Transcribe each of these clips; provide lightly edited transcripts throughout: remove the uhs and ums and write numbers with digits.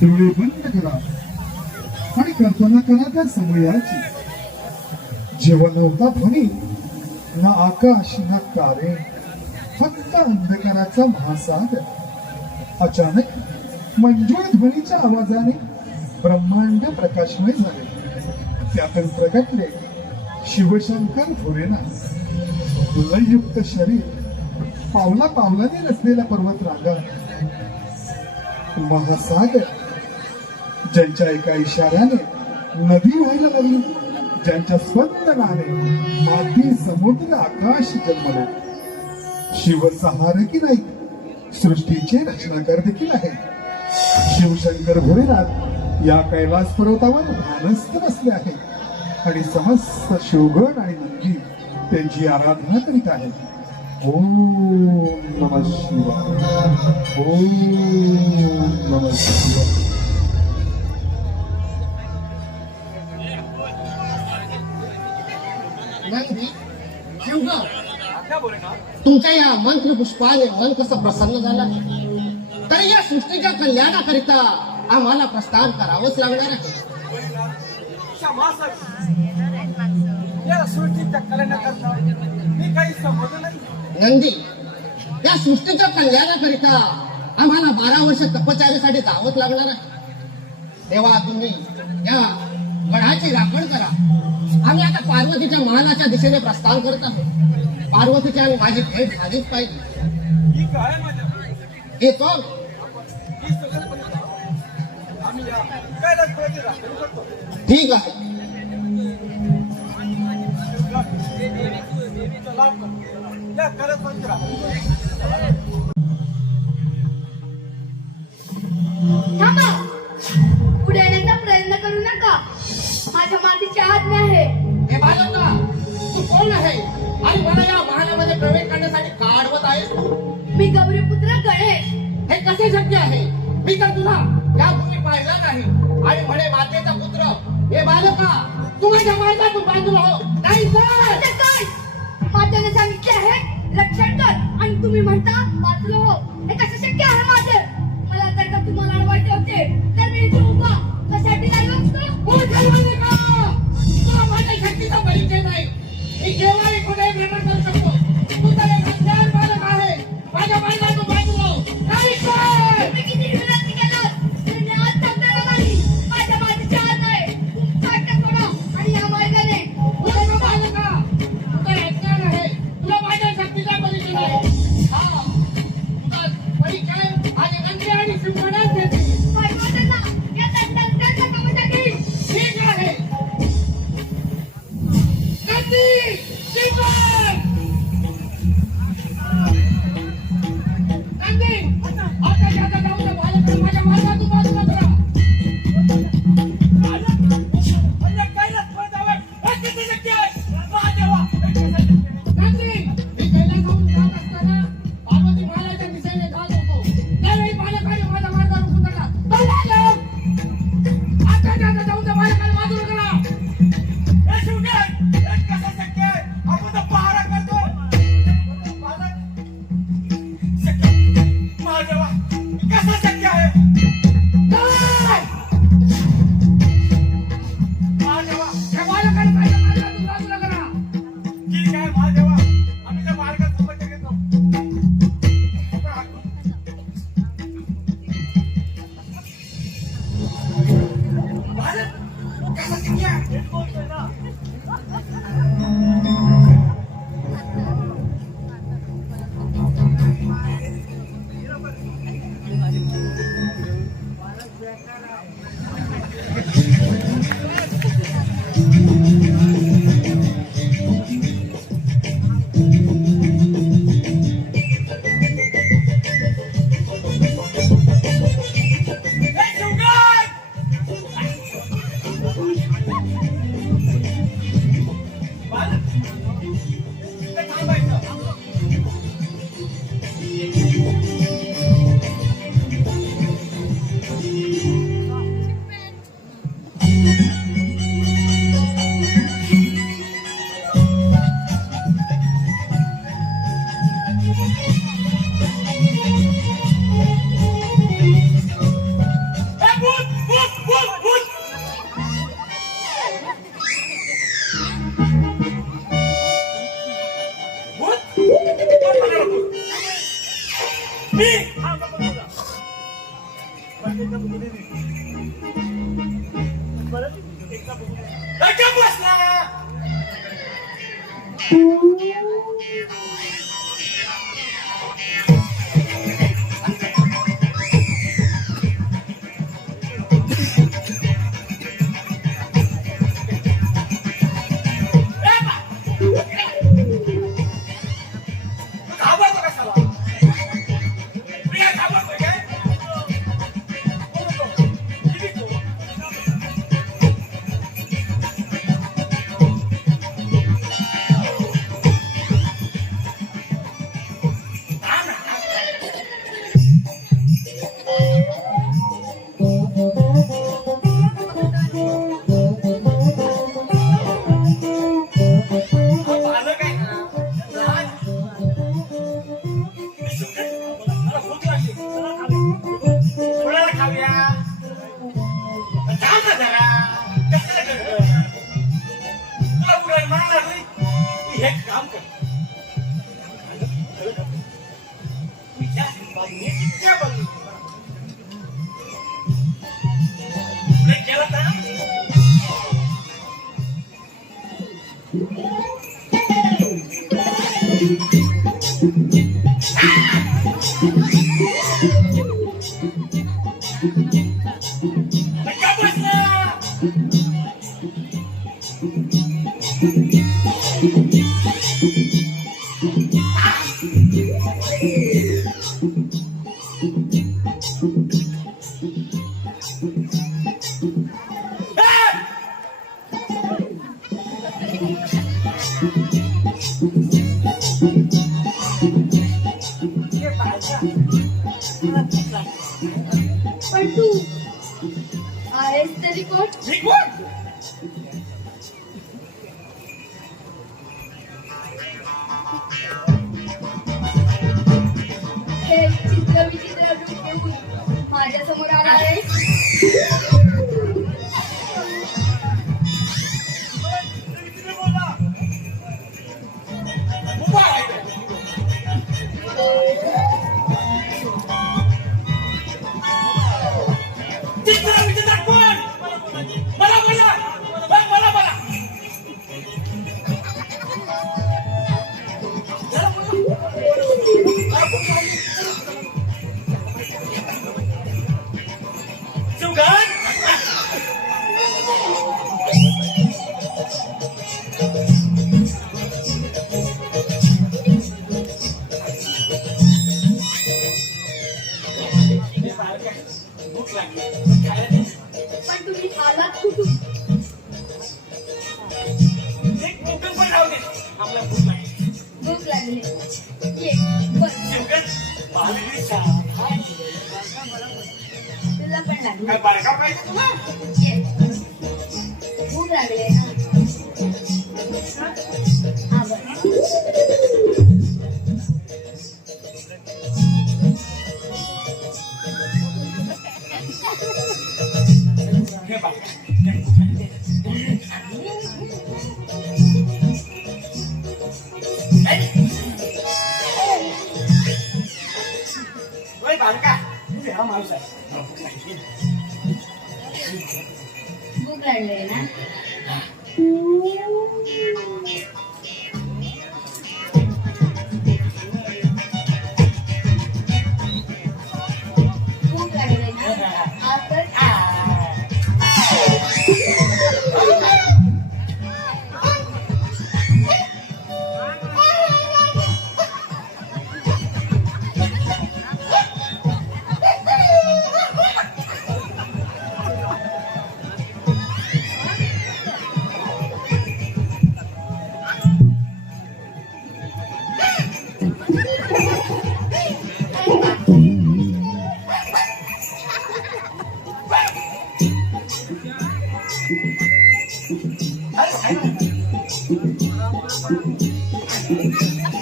डोळे बंद करा आणि कल्पना करा त्या समयाची, जेव्हा नव्हता ध्वनी, ना आकाश ना तारे, फक्त अंधकाराचा महासागर. अचानक मंजूळ ध्वनीच्या आवाजाने ब्रह्मांड प्रकाशमय झाले. त्यातून प्रगटले शिवशंकर भोलेनाथ. लययुक्त शरीर, पावला पावलाने रचलेला पर्वतरांगा, महासागर ज्यांच्या एका इशाऱ्याने नदी व्हायला लागली, ज्यांच्या स्पंदनाने माती समुद्र आकाश जन्मले. शिवसंहारकी नाही, सृष्टीचे रचनाकार देखील आहे. शिवशंकर भोलेनाथ या कैलास पर्वतावर ध्यानस्थ बसले आहे आणि समस्त शिवगण आणि नंदी त्यांची आराधना करीत आहेत. ओम नमः शिवाय, ओम नमः शिवाय. नंदी, शिवगण, तुमच्या या मंत्र पुष्पाने मन कसं प्रसन्न झालं. तर या सृष्टीच्या कल्याणाकरिता आम्हाला प्रस्थान करावंच लागणार आहे. या सृष्टीच्या कल्याणाकरता मी काही समजलं नाही. नंदी, या सृष्टीच्या कल्याणाकरिता आम्हाला 12 वर्ष तपश्चर्येसाठी जावंच लागणार आहे. तेव्हा तुम्ही या गडाची राखण करा. आम्ही आता पार्वतीच्या महालाच्या दिशेने प्रस्थान करत आहोत. पार्वतीच्या आणि माझी भेट झालीच पाहिजे. ही काय माझ्या येतो. ही संकल्पना आम्ही या कैलास पर्वताची राखण करतो. ठीक आहे. चला आपण या कैलास पर्वताची राखण करू. थांबा, पुढे येण्याचा प्रयत्न करू नका. माझ्या मातीची आज्ञा आहे. हे बालका, तू कोण आहे आणि मला या महालामध्ये प्रवेश करण्यासाठी का अडवत आहेस? मी गौरीपुत्र गणेश. हे कसे शक्य आहे? मी तर तुला यापूर्वी पाहिला नाही आणि म्हणे मातेचा पुत्र. हे बालका, तू माझ्या मार्गातून बाजूला हो. नाही सर. आता काय? मातेने सांगितले आहे रक्षण कर आणि तुम्ही म्हणता बाजूला हो. हे कसं शक्य आहे माझे? मला जर का तुम्हाला अडवायचे होते तर मी इथे उभा कशासाठी लागलो असतो? तुला माझ्या शक्तीचा परिचय नाही. मी केव्हाही कुठेही भ्रमण करू शकतो. तू तर एक अज्ञान बालक आहे. माझ्या मार्गातून बाजूला हो. नाही सर. तुम्ही किती विनंती केलात तरी मी आज थांबणार नाही. माझ्या मातीची आज्ञा आहे. तुमचा सोडा आणि या मार्गाने तुला बालका, तू तर अज्ञान आहे. तुला माझ्या शक्तीचा परिचय नाही. हा, तुझा परिचय आणि नंदी आणि शिवगणास देते. पार्वतींना या दंडांच्या कामासाठी ठीक आहे. नंदी, शिवगण, पण तू आहेस तरी कोण? हे चित्र विचित्र रूप घेऊन माझ्या समोर आला आहे. पण तुम्ही आलात कुठून? भूक लागली. ये बस. तुला पण लागली. ये. भूक लागली ना. हा बस. भूक लागली ना. भूक लागली ना. आता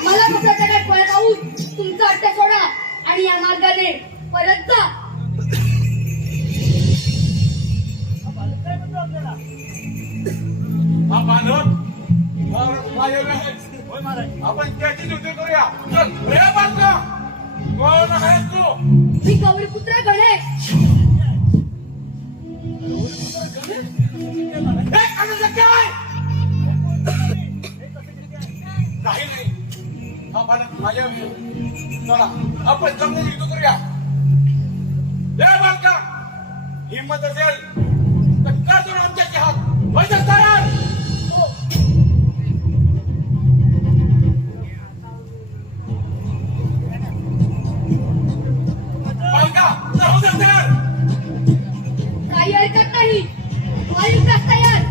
मला कसं काय पळत आऊत? आणि या मार्गाने परत जा. हा बांधव आपण त्याची युती करूया. चल, रे बांधव, कोण आहेस तू? मी गौरीपुत्र गणेश. हे कसं शक्य आहे? काही नाही. हा बालक माझ्या चला आपण जमून युती करूया. रे बालका, हिंमत असेल तर का तुला आमच्याची हात वैद्य तयार. बालका राहू दे तयार. काही हरकत नाही. वायुकास तयार.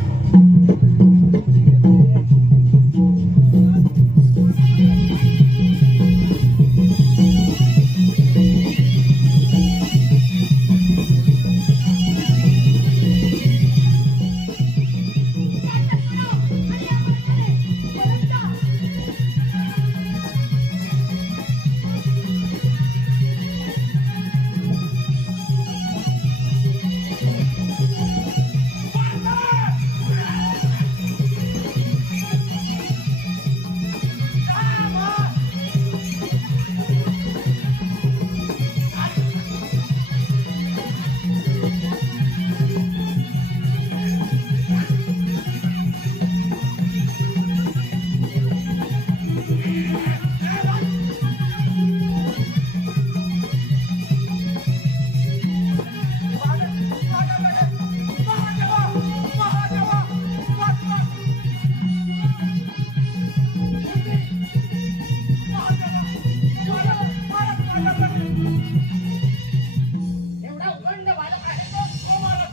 एवढा उदंड बालक आहे तो. हो महाराज,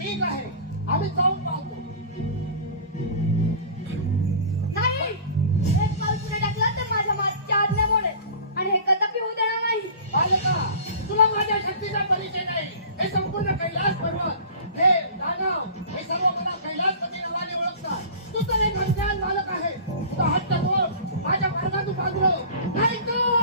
ठीक आहे, आम्ही जाऊन पाहतो. नाही. एक पाऊल पुढे टाकला तर माझ्या मागच्या आज्ञेमुळे आणि हे कदापि होऊ देणार नाही. बालका, तुला माझ्या शक्तीचा परिचय नाही. हे संपूर्ण कैलास पर्वत, हे दानव, हे सर्व मला कैलासपती नावाने ओळखतात. तू तर एक अज्ञान बालक आहे. तुझा हट्ट तोड, माझ्या मार्गातून बाजूला नाही तू.